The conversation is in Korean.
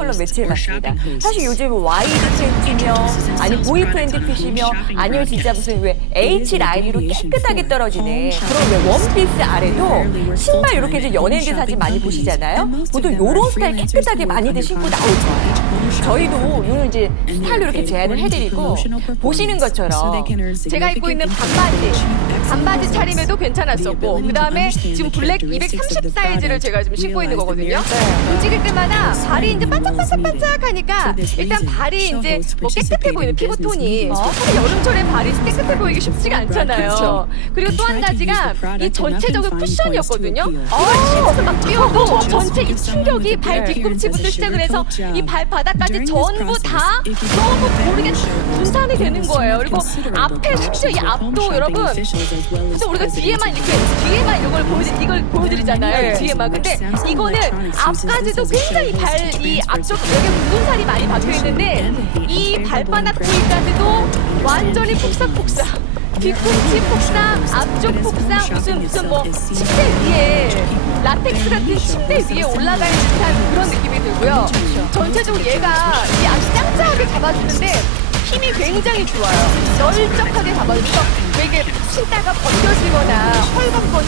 컬러 매치해봤습니다. 사실 요즘 와이드 팬티며 아니 보이프렌드 핏이며 아니면 진짜 무슨 왜 H 라인으로 깨끗하게 떨어지네 그런 왜 원피스 아래도 신발 이렇게 이제 연예인들 사진 많이 보시잖아요. 보통 요런 스타일 깨끗하게 많이들 신고 나오죠. 저희도 요런 이제 스타일로 이렇게 제안을 해드리고 보시는 것처럼 제가 입고 있는 반바지, 반바지 차림에도 괜찮았었고 그 다음에 지금 블랙 230 사이즈를 제가 지금 신고 있는 거거든요. 움직일 때마다 발이 이제 반짝반짝반짝하니까 일단 발이 이제 뭐 깨끗해 보이는 피부 톤이 사실 여름철에 발이 깨끗해 보이기 쉽지가 않잖아요. 그리고 또 한 가지가 이 전체적인 쿠션이었거든요. 이걸 신어서 막 뛰어도 전체 이 충격이 발 뒤꿈치부터 시작을 해서 이 발바닥까지 전부 다 너무 모르게 분산이 되는 거예요. 그리고 앞에 심지어 이 앞도 여러분 진짜 우리가 뒤에만 이렇게 뒤에만 이걸 보여드 이걸 보여드리잖아요. 네. 뒤에만. 근데 이거는 앞까지도 굉장히 발 이 앞쪽 여기 붉은 살이 많이 박혀 있는데 이 발바닥 부위까지도 완전히 폭삭폭삭. 뒤꿈치 폭삭, 앞쪽 폭삭, 무슨 무슨 뭐 침대 위에 라텍스 같은 침대 위에 올라가 있는 듯한 그런 느낌이 들고요. 전체적으로 얘가 이 앞이 짱짱하게 잡아주는데 힘이 굉장히 좋아요. 널쩍하게 잡아줘서 되게 신다가 벗겨지거나 않아서